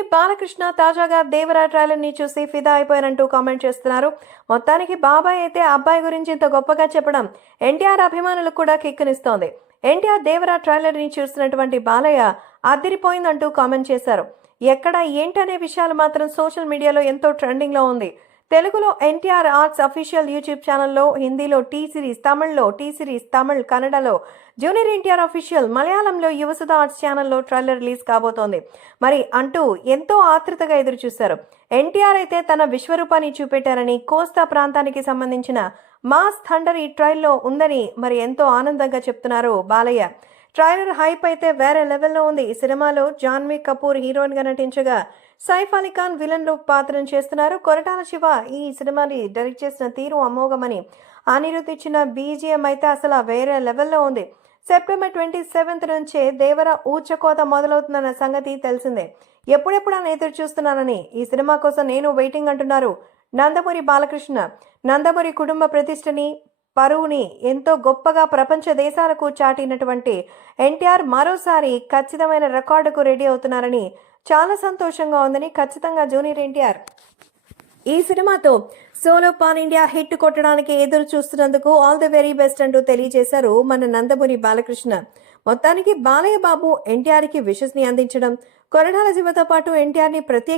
నందమూరి బాలకృష్ణ తాజాగా దేవరా ట్రైలర్ ని చూసి ఫిదా అయిపోయారంటూ కామెంట్ చేస్తున్నారు. మొత్తానికి బాబాయ్ అయితే అబ్బాయి గురించి ఇంత గొప్పగా చెప్పడం ఎన్టీఆర్ అభిమానులకు కూడా కిక్కునిస్తోంది. ఎన్టీఆర్ దేవరా ట్రైలర్ ని చూస్తున్నటువంటి బాలయ్య అదిరిపోయిందంటూ కామెంట్ చేశారు. ఎక్కడ ఏంటనే విషయాలు మాత్రం సోషల్ మీడియాలో ఎంతో ట్రెండింగ్ లో ఉంది. తెలుగులో ఎన్టీఆర్ ఆర్ట్స్ అఫీషియల్ యూట్యూబ్ ఛానల్లో, హిందీలో టీ సిరీస్, తమిళ్లో టీ సిరీస్, కన్నడలో జూనియర్ ఎన్టీఆర్ అఫీషియల్, మలయాళంలో యువసుధ ఆర్ట్స్ ఛానల్లో ట్రైలర్ రిలీజ్ కాబోతోంది మరి అంటూ ఎంతో ఆతృతగా ఎదురు చూశారు. ఎన్టీఆర్ అయితే తన విశ్వరూపాన్ని చూపెట్టారని, కోస్తా ప్రాంతానికి సంబంధించిన మాస్ థండర్ ఈ ట్రైల్లో ఉందని మరి ఎంతో ఆనందంగా చెప్తున్నారు బాలయ్య. ట్రైలర్ హైప్ అయితే వేరే లెవెల్లో ఉంది. ఈ సినిమాలో జాన్వీ కపూర్ హీరోయిన్ గా నటించగా సైఫ్ అలీ ఖాన్ విలన్ లో పాత్రను చేస్తున్నారు. కొరటాల శివ ఈ సినిమాని డైరెక్ట్ చేసిన తీరు అమోఘమని, అనిరుద్ధ్ ఇచ్చిన బీజిఎం అయితే అసలు వేరే లెవెల్లో ఉంది. సెప్టెంబర్ 27 నుంచే దేవర ఊచకోత మొదలవుతుందన్న సంగతి తెలిసిందే. ఎప్పుడెప్పుడు అని ఎదురు చూస్తున్నానని, ఈ సినిమా కోసం నేను వెయిటింగ్ అంటున్నారు నందమూరి బాలకృష్ణ. నందమూరి కుటుంబ ప్రతిష్టని, పరువుని ఎంతో గొప్పగా ప్రపంచ దేశాలకు చాటినటువంటి ఎన్టీఆర్ మరోసారి ఖచ్చితమైన రికార్డుకు రెడీ అవుతున్నారని చాలా సంతోషంగా ఉందని, ఖచ్చితంగా జూనియర్ ఎన్టీఆర్ ఈ సినిమాతో సోలో పాన్ ఇండియా హిట్ కొట్టడానికి ఎదురు చూస్తున్నందుకు ఆల్ ది వెరీ బెస్ట్ అంటూ తెలియజేశారు మన నందమూరి బాలకృష్ణ. మొత్తానికి బాలయ్య బాబు ఎన్టీఆర్ కి విషెస్ ని అందించడం, కొరటాల శివతో పాటు ఎన్టీఆర్ ని ప్రత్యేక